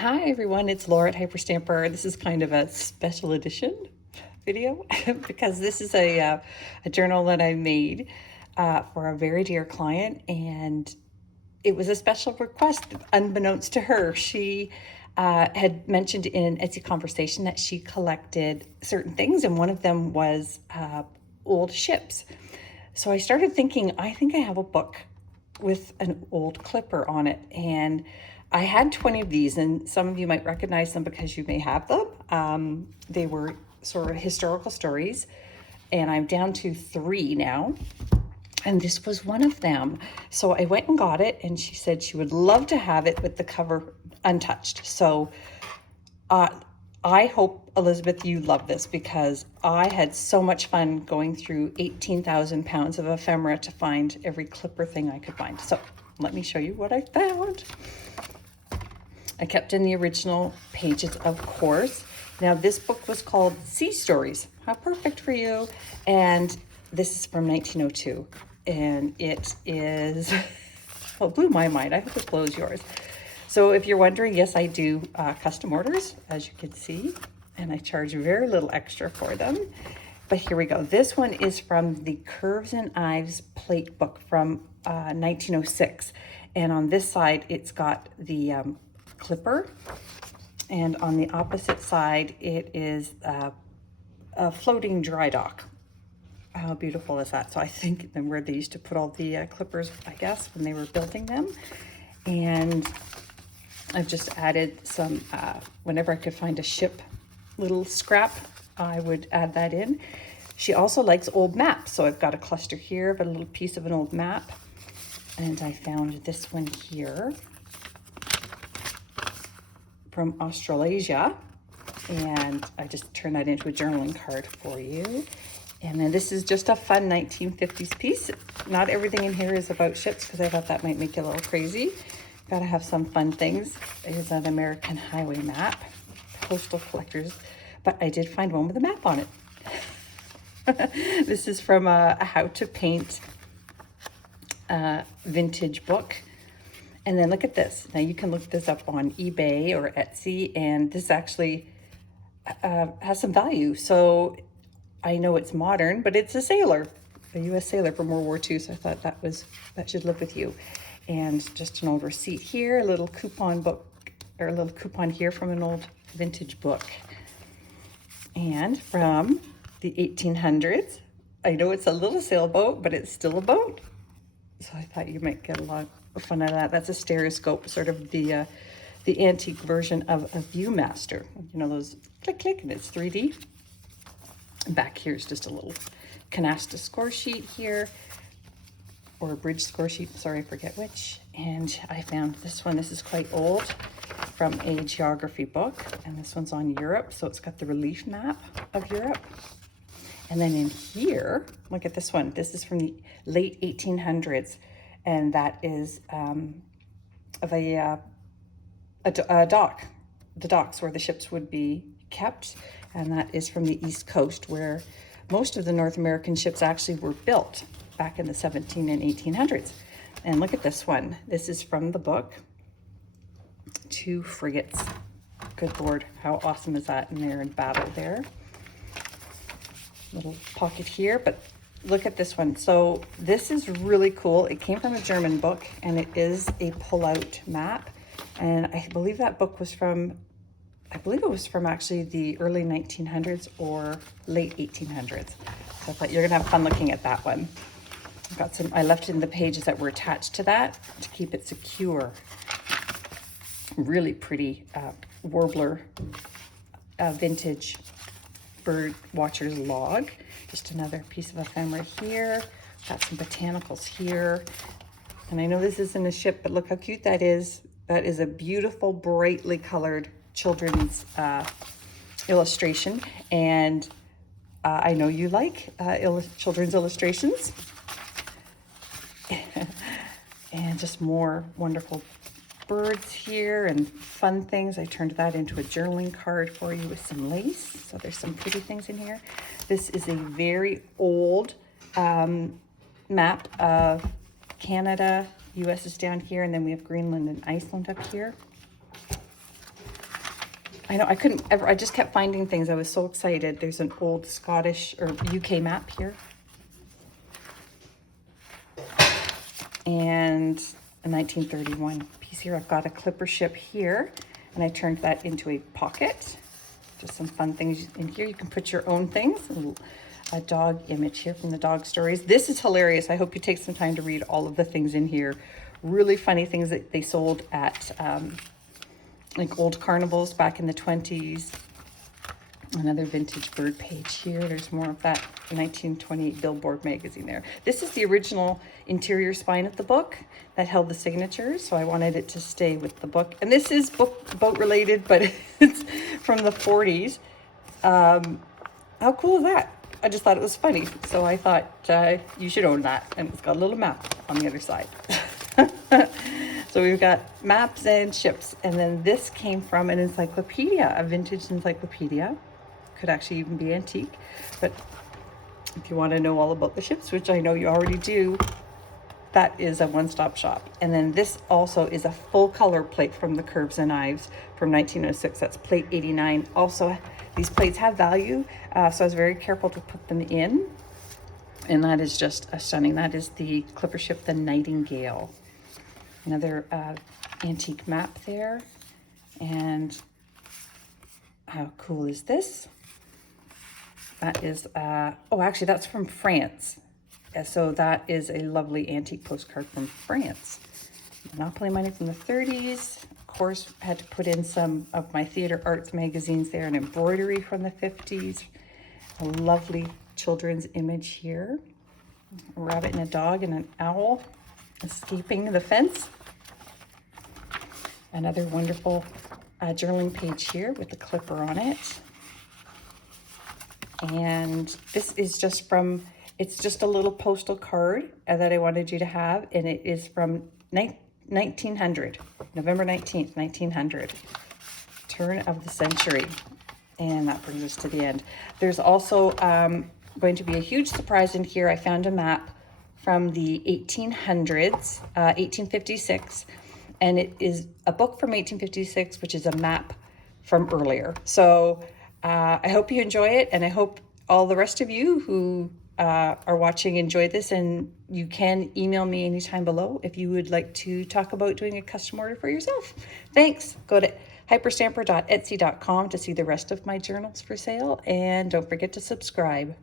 Hi everyone, it's Laura at Hyperstamper. This is kind of a special edition video because this is a journal that I made for a very dear client, and it was a special request unbeknownst to her. She had mentioned in an Etsy conversation that she collected certain things, and one of them was old ships. So I started thinking, I think I have a book with an old clipper on it, and I had 20 of these, and some of you might recognize them because you may have them. They were sort of historical stories, and I'm down to 3 now, and this was one of them. So I went and got it, and she said she would love to have it with the cover untouched. So I hope, Elizabeth, you love this, because I had so much fun going through 18,000 pounds of ephemera to find every clipper thing I could find. So let me show you what I found. I kept in the original pages, of course. Now, this book was called Sea Stories. How perfect for you. And this is from 1902. And it is, well, it blew my mind. I hope it blows yours. So if you're wondering, yes, I do custom orders, as you can see, and I charge very little extra for them. But here we go. This one is from the Curves and Ives plate book from 1906. And on this side, it's got the clipper, and on the opposite side it is a floating dry dock. How beautiful is that? So I think where they used to put all the clippers, I guess, when they were building them. And I've just added some, whenever I could find a ship little scrap, I would add that in. She also likes old maps, so I've got a cluster here of a little piece of an old map, and I found this one here from Australasia, and I just turned that into a journaling card for you. And then this is just a fun 1950s piece. Not everything in here is about ships, because I thought that might make you a little crazy. Gotta have some fun things. It is an American highway map, postal collectors, but I did find one with a map on it. This is from a how to paint vintage book. And then look at this. Now you can look this up on eBay or Etsy, and this actually has some value. So I know it's modern, but it's a sailor, a U.S. sailor from World War II. So I thought that should live with you. And just an old receipt here, a little coupon book, or a little coupon here from an old vintage book. And from the 1800s, I know it's a little sailboat, but it's still a boat. So I thought you might get a lot of fun out of that. That's a stereoscope, sort of the antique version of a Viewmaster. You know, those click, click, and it's 3D. Back here is just a little canasta score sheet here, or a bridge score sheet, sorry, I forget which. And I found this one. This is quite old, from a geography book, and this one's on Europe, so it's got the relief map of Europe. And then in here, look at this one. This is from the late 1800s, and that is of a dock, the docks where the ships would be kept, and that is from the East Coast, where most of the North American ships actually were built back in the 17 and 1800s. And look at this one. This is from the book, 2 frigates. Good Lord, how awesome is that? And they're in battle there. Little pocket here, but look at this one. So this is really cool. It came from a German book, and it is a pull-out map. And I believe that book was from, I believe it was from actually the early 1900s or late 1800s. So I thought you're gonna have fun looking at that one. I've got some, I left in the pages that were attached to that to keep it secure. Really pretty warbler vintage bird watcher's log. Just another piece of ephemera here. Got some botanicals here. And I know this isn't a ship, but look how cute that is. That is a beautiful, brightly colored children's illustration. And I know you like children's illustrations. And just more wonderful birds here and fun things. I turned that into a journaling card for you with some lace. So there's some pretty things in here. This is a very old map of Canada. US is down here, and then we have Greenland and Iceland up here. I know I couldn't ever, I just kept finding things. I was so excited. There's an old Scottish or UK map here. And a 1931 piece here. I've got a clipper ship here, and I turned that into a pocket. Just some fun things in here. You can put your own things. A dog image here from the dog stories. This is hilarious. I hope you take some time to read all of the things in here. Really funny things that they sold at like old carnivals back in the 20s. Another vintage bird page here. There's more of that 1928 Billboard magazine there. This is the original interior spine of the book that held the signatures, so I wanted it to stay with the book. And this is boat related, but it's from the 40s. How cool is that? I just thought it was funny, so I thought you should own that. And it's got a little map on the other side. So we've got maps and ships, and then this came from an encyclopedia, a vintage encyclopedia. Could actually even be antique, but if you want to know all about the ships, which I know you already do, that is a one-stop shop. And then this also is a full color plate from the Curves and Knives from 1906. That's plate 89. Also, these plates have value, so I was very careful to put them in. And that is just a stunning. That is the clipper ship, the Nightingale. Another antique map there. And how cool is this? That is, oh, actually, that's from France. So that is a lovely antique postcard from France. Monopoly money from the 30s. Of course, had to put in some of my theater arts magazines there, and embroidery from the 50s. A lovely children's image here. A rabbit and a dog and an owl escaping the fence. Another wonderful journaling page here with the clipper on it. And this is just from, it's just a little postal card that I wanted you to have, and it is from 1900, November 19th, 1900, turn of the century. And that brings us to the end. There's also going to be a huge surprise in here. I found a map from the 1800s, 1856, and it is a book from 1856, which is a map from earlier. So I hope you enjoy it, and I hope all the rest of you who are watching enjoy this, and you can email me anytime below if you would like to talk about doing a custom order for yourself. Thanks. Go to hyperstamper.etsy.com to see the rest of my journals for sale, and don't forget to subscribe.